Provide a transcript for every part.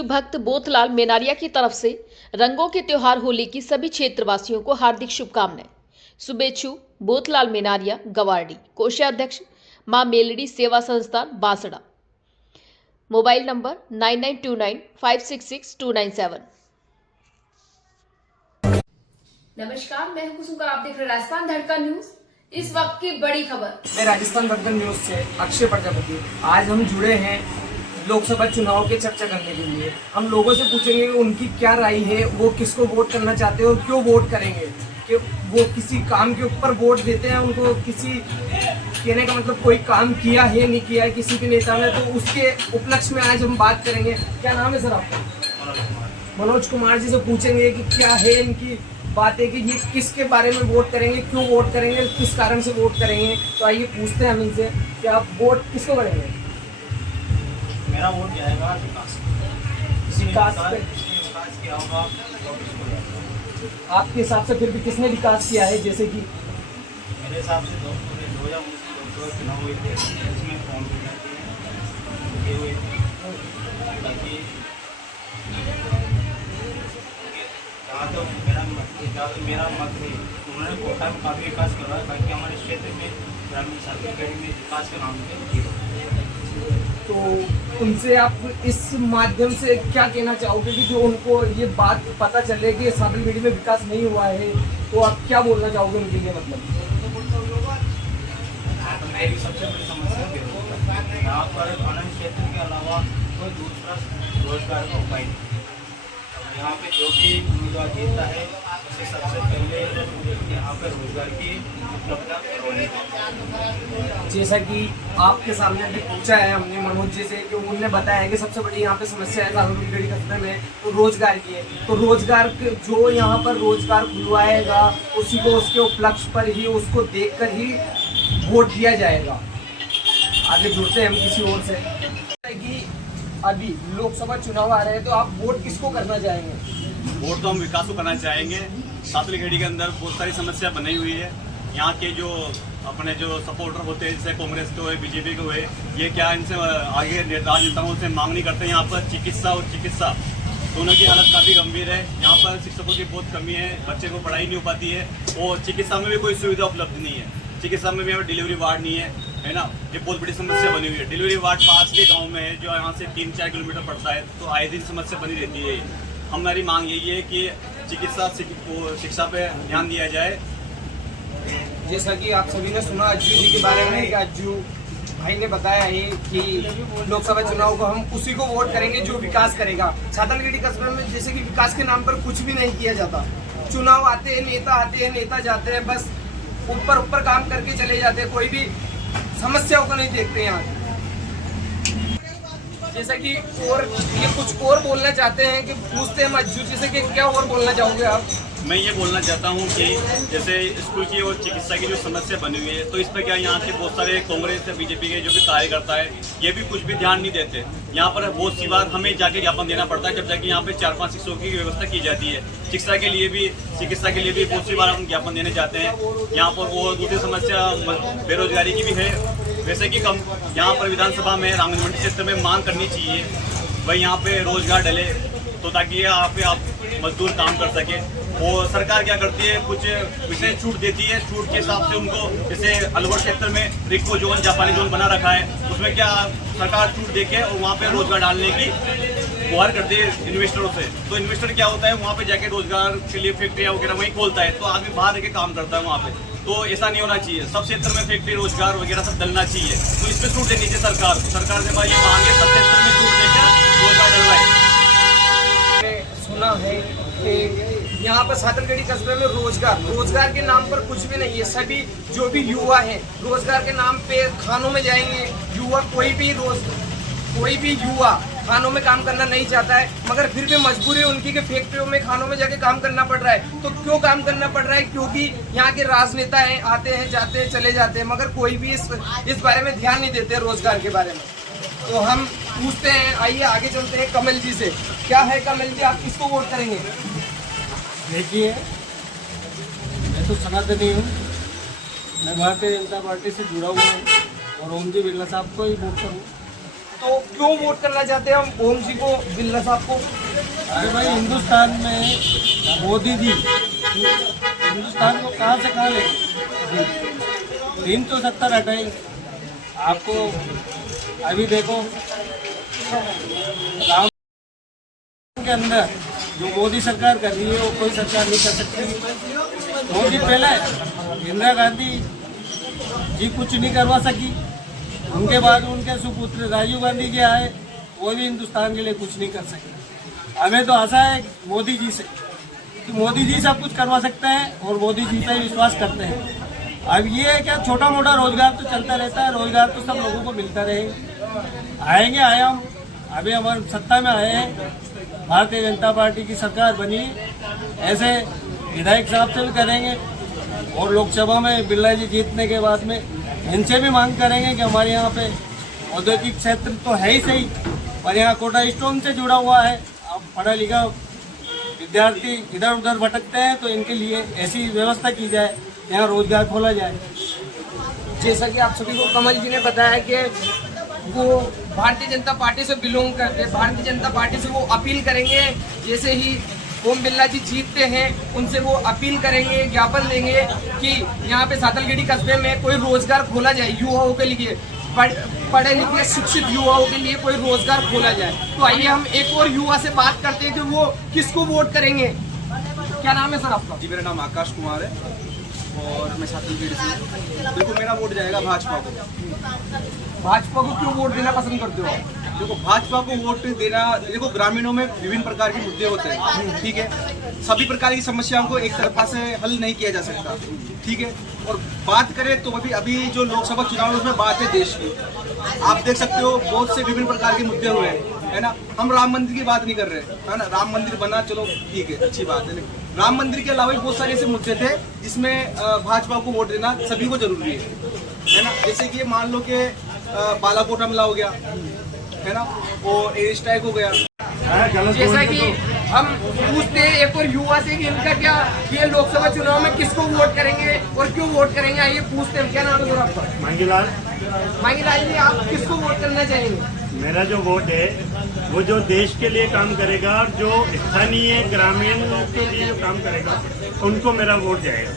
शिव भक्त बोथलाल मेनारिया की तरफ से रंगों के त्योहार होली की सभी क्षेत्रवासियों को हार्दिक शुभकामनाएं। शुभेच्छु बोथलाल मेनारिया, गवारडी, कोषाध्यक्ष मां मेलडी सेवा संस्थान, बांसड़ा। Mobile number 9929566297। नमस्कार, मैं हूं कुसुम, आप देख रहे हैं राजस्थान धड़कन न्यूज। इस वक्त की बड़ी खबर। मैं राजस्थान धड़कन न्यूज से अक्षय प्रजापति। आज हम जुड़े हैं लोकसभा चुनाव के चर्चा करने के लिए। हम लोगों से पूछेंगे कि उनकी क्या राय है, वो किसको वोट करना चाहते हैं और क्यों वोट करेंगे, कि वो किसी काम के ऊपर वोट देते हैं, उनको किसी कहने का मतलब कोई काम किया है नहीं किया है किसी के नेता ने, तो उसके उपलक्ष्य में आज हम बात करेंगे। क्या नाम है सर आपका? मनोज कुमार जी से पूछेंगे कि क्या है इनकी बात है कि ये किसके बारे में वोट करेंगे, क्यों वोट करेंगे, किस कारण से वोट करेंगे। तो आइए पूछते हैं हम इनसे कि आप वोट किसको करेंगे? मेरा वोट जाएगा विकास किया होगा। आपके हिसाब से फिर भी किसने विकास किया है? जैसे कि मेरे हिसाब से 2019 चुनाव हुए थे, इसमें फॉर्म किए हुए थे ताकि मेरा मत है, उन्होंने कोटा में काफ़ी विकास करवाया है ताकि हमारे क्षेत्र में ग्रामीण सर्किल में विकास के नाम पे। तो उनसे आप इस माध्यम से क्या कहना चाहोगे कि जो उनको ये बात पता चले कि साबलगढ़ी में विकास नहीं हुआ है, तो आप क्या बोलना चाहोगे उनके लिए? मतलब मेरी सबसे बड़ी समस्या बेरोजगार। यहाँ पर आनंद क्षेत्र के अलावा कोई दूसरा रोजगार का उपाय नहीं। यहाँ पे जो भी उम्मीदवार जीतता है उसे सबसे पहले यहाँ पर रोजगार की उपलब्धता करवानी चाहिए। जैसा कि आपके सामने अभी पूछा है हमने मनोज जी से, कि उन्होंने बताया है कि सबसे बड़ी यहाँ पे समस्या है साबलगढ़ी कस्बे में तो रोजगार की है। तो रोजगार जो यहाँ पर रोजगार खुलवाएगा उसी को उसके उपलक्ष्य पर ही, उसको देखकर ही वोट दिया जाएगा। आगे जुड़ते हैं हम किसी और से कि अभी लोकसभा चुनाव आ रहे हैं, तो आप वोट किसको करना चाहेंगे? वोट तो हम विकास को करना चाहेंगे। साबलगढ़ी के अंदर बहुत सारी समस्या बनी हुई है। यहाँ के जो अपने जो सपोर्टर होते हैं, जैसे कांग्रेस के हुए, बीजेपी के हुए, ये क्या इनसे आगे राजनेताओं से मांग नहीं करते। यहाँ पर चिकित्सा और चिकित्सा दोनों की हालत काफ़ी गंभीर है। यहाँ पर शिक्षकों की बहुत कमी है, बच्चे को पढ़ाई नहीं हो पाती है और चिकित्सा में भी कोई सुविधा उपलब्ध नहीं है। चिकित्सा में भी यहाँ डिलीवरी वार्ड नहीं है ना। ये बहुत बड़ी समस्या बनी हुई है। डिलीवरी वार्ड पास के गांव में है जो यहाँ से 3-4 किलोमीटर पड़ता है, तो आए दिन समस्या बनी रहती है। हमारी मांग यही है कि चिकित्सा शिक्षा पे ध्यान दिया जाए। जैसा कि आप सभी ने सुना अज्जू जी के बारे में, कि अज्जू भाई ने बताया है कि लोकसभा चुनाव को हम उसी को वोट करेंगे जो विकास करेगा। साबलगढ़ी कस्बे में जैसे कि विकास के नाम पर कुछ भी नहीं किया जाता। चुनाव आते हैं, नेता जाते हैं, बस ऊपर काम करके चले जाते हैं, कोई भी समस्याओं को नहीं देखते यहाँ। जैसा कि और ये कुछ और बोलना चाहते हैं कि पूछते हैं अज्जू जी से कि क्या और बोलना चाहोगे आप? मैं ये बोलना चाहता हूँ कि जैसे स्कूल की और चिकित्सा की जो समस्या बनी हुई है, तो इस पर क्या यहाँ के बहुत सारे कांग्रेस या बीजेपी के जो भी कार्यकर्ता है, ये भी कुछ भी ध्यान नहीं देते। यहाँ पर बहुत सी बार हमें जाके ज्ञापन देना पड़ता है, जब जाके यहाँ पे 4-5 शिक्षकों की व्यवस्था की जाती है। शिक्षा के लिए भी, चिकित्सा के लिए भी बहुत सी बार हम ज्ञापन देने जाते हैं यहाँ पर। और दूसरी समस्या बेरोजगारी की भी है। वैसे कि कम यहाँ पर विधानसभा में रामगंज मंडी क्षेत्र में मांग करनी चाहिए भाई यहाँ पे रोजगार डले, तो ताकि यहाँ पे आप मजदूर काम कर सके। और सरकार क्या करती है, कुछ विशेष छूट देती है। छूट के हिसाब से उनको, जैसे अलवर क्षेत्र में रिको जोन, जापानी जोन बना रखा है, उसमें क्या सरकार छूट देके और वहाँ पे रोजगार डालने की गुहार करती है इन्वेस्टरों से। तो इन्वेस्टर क्या होता है, वहाँ पे जाके रोजगार के लिए फैक्ट्रियाँ वगैरह वहीं खोलता है, तो आदमी बाहर रह के काम करता है वहाँ पे। तो ऐसा नहीं होना चाहिए। सब क्षेत्र में फैक्ट्री, रोजगार वगैरह सब डलना चाहिए। तो इस पर छूट देनी चाहिए सरकार को। सरकार से ये मांगे सब क्षेत्र में छूट देकर रोजगार डलवाए। सुना है कि यहाँ पर साबलगढ़ी कस्बे में रोजगार के नाम पर कुछ भी नहीं है। सभी जो भी युवा हैं रोजगार के नाम पे खानों में जाएंगे। कोई भी युवा खानों में काम करना नहीं चाहता है, मगर फिर भी मजबूरी उनकी कि फैक्ट्रियों में, खानों में जाके काम करना पड़ रहा है। तो क्यों काम करना पड़ रहा है? क्योंकि यहाँ के राजनेता हैं, आते हैं, जाते हैं, चले जाते हैं, मगर कोई भी इस बारे में ध्यान नहीं देते रोजगार के बारे में। तो हम पूछते हैं, आइए आगे चलते हैं कमल जी से। क्या है कमल जी, आप किसको वोट करेंगे? देखिए, मैं तो सनातनी हूँ, मैं भारतीय जनता पार्टी से जुड़ा हुआ हूँ और ओम जी बिरला साहब को ही वोट करूँ। तो क्यों वोट करना चाहते हैं हम ओम जी को, बिल्ला साहब को? अरे भाई, हिंदुस्तान में मोदी जी हिंदुस्तान को कहाँ से कहाँ ले 370 हटाई। आपको अभी देखो, राम के अंदर जो मोदी सरकार कर रही है वो कोई सरकार नहीं कर सकती। मोदी पहले इंदिरा गांधी जी कुछ नहीं करवा सकी, उनके बाद उनके सुपुत्र राजीव गांधी जी आए, वो भी हिंदुस्तान के लिए कुछ नहीं कर सके। हमें तो आशा है मोदी जी से कि मोदी जी सब कुछ करवा सकते हैं और मोदी जी पे विश्वास करते हैं। अब ये है क्या, छोटा मोटा रोजगार तो चलता रहता है, रोजगार तो सब लोगों को मिलता रहेगा। आएंगे आए हम, अभी हमारे सत्ता में आए हैं, भारतीय जनता पार्टी की सरकार बनी, ऐसे विधायक साहब से भी करेंगे और लोकसभा में बिरला जी जीतने के बाद में इनसे भी मांग करेंगे कि हमारे यहाँ पे औद्योगिक क्षेत्र तो है ही सही, पर यहाँ कोटा स्टोन से जुड़ा हुआ है। अब पढ़ा लिखा विद्यार्थी इधर उधर भटकते हैं, तो इनके लिए ऐसी व्यवस्था की जाए, यहाँ रोजगार खोला जाए। जैसा कि आप सभी को कमल जी ने बताया कि वो भारतीय जनता पार्टी से बिलोंग करते हैं, भारतीय जनता पार्टी से वो अपील करेंगे, जैसे ही ओम बिरला जी जीतते हैं उनसे वो अपील करेंगे, ज्ञापन देंगे कि यहाँ पे सातलगढ़ी कस्बे में कोई रोजगार खोला जाए युवाओं के लिए, पढ़े लिखे शिक्षित युवाओं के लिए कोई रोजगार खोला जाए। तो आइए हम एक और युवा से बात करते हैं कि वो किसको वोट करेंगे। क्या नाम है सर आपका? जी, मेरा नाम आकाश कुमार है और मैं सातलगढ़ी से। देखो, मेरा वोट जाएगा भाजपा को। भाजपा को क्यों वोट देना पसंद करते हो? देखो, भाजपा को वोट देना, देखो ग्रामीणों में विभिन्न प्रकार के मुद्दे होते हैं, ठीक है। सभी प्रकार की समस्याओं को एक तरफा से हल नहीं किया जा सकता, ठीक है। और बात करें तो अभी जो लोकसभा चुनाव है उसमें बात है देश की। आप देख सकते हो बहुत से विभिन्न प्रकार के मुद्दे हुए हैं, है ना। हम राम मंदिर की बात नहीं कर रहे, है ना। राम मंदिर बना, चलो ठीक है, अच्छी बात है, लेकिन राम मंदिर के अलावा भी बहुत सारे ऐसे मुद्दे थे जिसमें भाजपा को वोट देना सभी को जरूरी है ना। जैसे कि मान लो कि बालाकोट हमला हो गया, है ना, और एयर स्ट्राइक हो गया। जैसा कि हम पूछते हैं एक और युवा से कि इनका क्या, ये लोकसभा चुनाव में किसको वोट करेंगे और क्यों वोट करेंगे, आइए पूछते हैं। क्या नाम है सर आपका? मांगीलाल। मांगीलाल जी, आप किसको वोट करना चाहेंगे? मेरा जो वोट है वो जो देश के लिए काम करेगा और जो स्थानीय ग्रामीण के लिए जो काम करेगा उनको मेरा वोट जाएगा।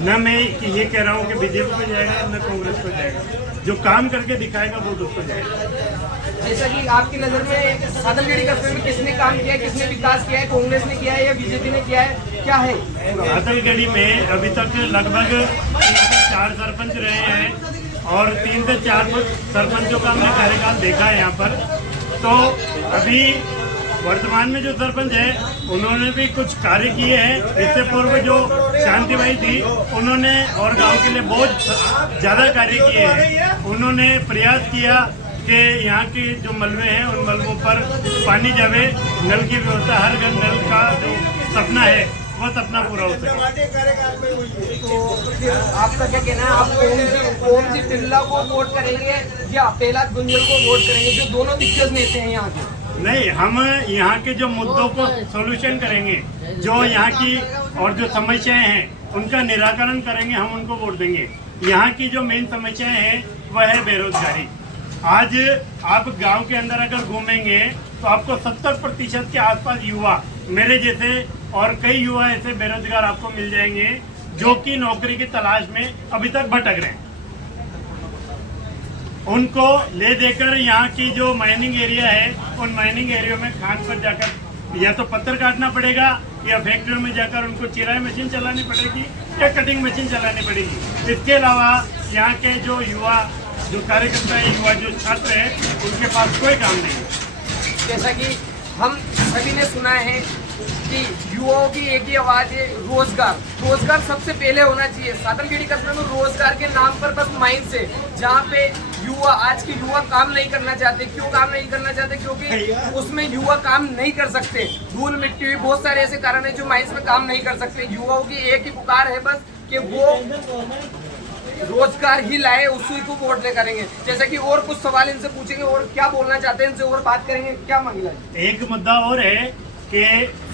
न मैं कि ये कह रहा हूँ कि बीजेपी को जाएगा न कांग्रेस को जाएगा, जो काम करके दिखाएगा वोट उसको जाएगा। जैसा कि आपकी नजर में सातलगढ़ी कस्बे में किसने काम किया है, किसने विकास किया है, कांग्रेस ने किया है या बीजेपी ने किया है, क्या है? सातलगढ़ी में अभी तक लगभग 3 से 4 सरपंच रहे हैं और 3 से 4 सरपंचों का हमने कार्यकाल देखा है यहाँ पर। तो अभी वर्तमान में जो सरपंच है उन्होंने भी कुछ कार्य किए हैं। इससे पूर्व जो शांतिबाई थी उन्होंने और गांव के लिए बहुत ज़्यादा कार्य किए हैं। उन्होंने प्रयास किया कि यहाँ के जो मलबे हैं उन मलबों पर पानी जावे, नल की व्यवस्था, हर घर नल का जो सपना है वो सपना पूरा हो सके। तो फिर आपका क्या कहना है, आप ओम जी बिरला को वोट करेंगे या प्रहलाद गुंजल को वोट करेंगे, जो दोनों दिग्गज नेता हैं यहाँ के? नहीं, हम यहाँ के जो मुद्दों को सॉल्यूशन करेंगे, जो यहाँ की और जो समस्याएं हैं उनका निराकरण करेंगे, हम उनको वोट देंगे। यहाँ की जो मेन समस्याएं हैं वह है बेरोजगारी। आज आप गांव के अंदर अगर घूमेंगे तो आपको 70% के आसपास युवा, मेरे जैसे और कई युवा ऐसे बेरोजगार आपको मिल जाएंगे जो कि नौकरी की तलाश में अभी तक भटक रहे हैं। उनको ले देकर यहाँ की जो माइनिंग एरिया है उन माइनिंग एरिया में खान पर जाकर या तो पत्थर काटना पड़ेगा या फैक्ट्रियों में जाकर उनको चिराई मशीन चलानी पड़ेगी या कटिंग मशीन चलानी पड़ेगी। इसके अलावा यहाँ के जो युवा, जो कार्यकर्ता है, युवा जो छात्र है, उनके पास कोई काम नहीं है। जैसा कि हम सभी ने सुना है कि युवाओं की एक ही आवाज है, रोजगार। रोजगार सबसे पहले होना चाहिए। सातलगढ़ी कस्बे में रोजगार के नाम पर बस माइंस है, जहाँ पे युवा, आज के युवा काम नहीं करना चाहते। क्यों काम नहीं करना चाहते? क्योंकि उसमें युवा काम नहीं कर सकते। धूल मिट्टी, बहुत सारे ऐसे कारण है जो माइंस में काम नहीं कर सकते। युवाओं की एक ही पुकार है बस कि वो रोजगार ही लाए, उसी को वोट दे करेंगे। जैसे कि और कुछ सवाल इनसे पूछेंगे और क्या बोलना चाहते हैं इनसे और बात करेंगे। क्या मांगेगा? एक मुद्दा और है कि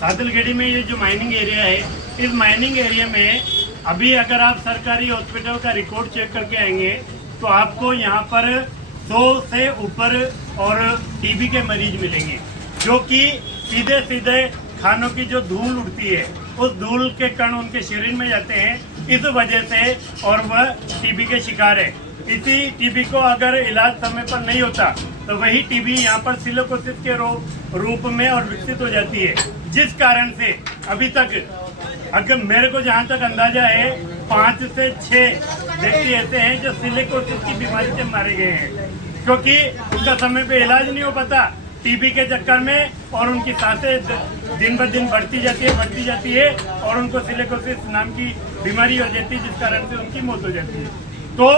सातलगढ़ी में ये जो माइनिंग एरिया है, इस माइनिंग एरिया में अभी अगर आप सरकारी हॉस्पिटल का रिकॉर्ड चेक करके आएंगे तो आपको यहाँ पर 100 से ऊपर और टीबी के मरीज मिलेंगे, जो कि सीधे सीधे खानों की जो धूल उड़ती है उस धूल के कण उनके शरीर में जाते हैं इस वजह से, और वह टीबी के शिकार है। इसी टीबी को अगर इलाज समय पर नहीं होता तो वही टीबी यहाँ पर सिलिकोसिस के रूप में और विकसित हो जाती है, जिस कारण से अभी तक अगर मेरे को जहाँ तक अंदाजा है 5 से 6 व्यक्ति ऐसे हैं जो सिलिकोसिस की बीमारी से मारे गए हैं, क्योंकि उनका समय पे इलाज नहीं हो पाता टीबी के चक्कर में, और उनकी सांसें दिन ब दिन बढ़ती जाती है और उनको सिलिकोसिस नाम की बीमारी हो जाती है, जिस कारण से उनकी मौत हो जाती है। तो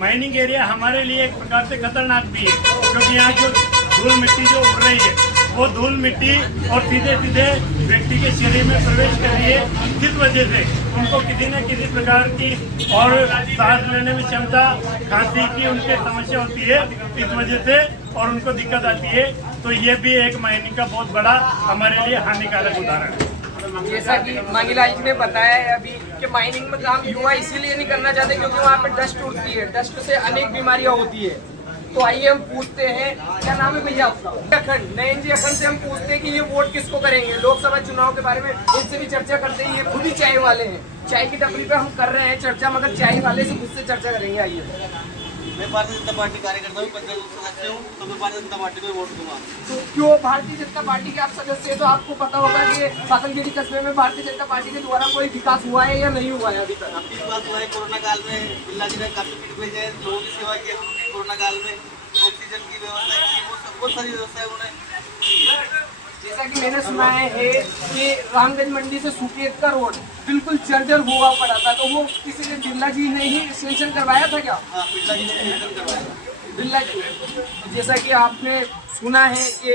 माइनिंग एरिया हमारे लिए एक प्रकार से खतरनाक भी है, क्योंकि यहाँ जो धूल मिट्टी जो उड़ रही है वो धूल मिट्टी और सीधे सीधे व्यक्ति के शरीर में प्रवेश कर रही है, जिस वजह से उनको किसी न किसी प्रकार की और सांस लेने में क्षमता, खांसी की उनके समस्या होती है इस वजह से, और उनको दिक्कत आती है। तो ये भी एक माइनिंग का बहुत बड़ा हमारे लिए हानिकारक उदाहरण है। जैसा कि मांगीलाल जी ने बताया है अभी कि माइनिंग में काम युवा इसीलिए नहीं करना चाहते क्योंकि वहाँ पे डस्ट उड़ती है, डस्ट से अनेक बीमारियां होती है। तो आइए हम पूछते हैं, क्या नाम है भैया आपका? अखंड, नयन जी अखंड से हम पूछते हैं कि ये वोट किसको करेंगे। लोकसभा चुनाव के बारे में इनसे भी चर्चा करते हैं, ये खुद ही चाय वाले हैं, चाय की टपरी पे हम कर रहे हैं चर्चा, मगर चाय वाले से खुद से चर्चा करेंगे। आइए। मैं भारतीय जनता पार्टी कार्यकर्ता हूँ, पंचायत सदस्य हूँ, तो मैं भारतीय जनता पार्टी को वोट दूंगा। तो क्यों भारतीय जनता पार्टी के आप सदस्य हैं, तो आपको पता होगा कि सातनगिरी कस्बे में भारतीय जनता पार्टी के द्वारा कोई विकास हुआ है या नहीं हुआ है अभी तक? अब इस बात हुआ है, कोरोना काल में बिल्ला जी ने काफी किट भेजे हैं, लोगों की सेवा की हमने कोरोना काल में, ऑक्सीजन की व्यवस्था की, वो बहुत सारी व्यवस्थाएं उन्होंने। जैसा कि मैंने सुना है कि रामगंज मंडी से सुकेत का रोड बिल्कुल जर्जर हुआ पड़ा था, तो वो किसी ने बिरला जी ने ही एक्सटेंशन करवाया था क्या? हाँ, बिल्ला जी ने एक्सटेंशन करवाया। बिरला जी, जैसा कि आपने सुना है कि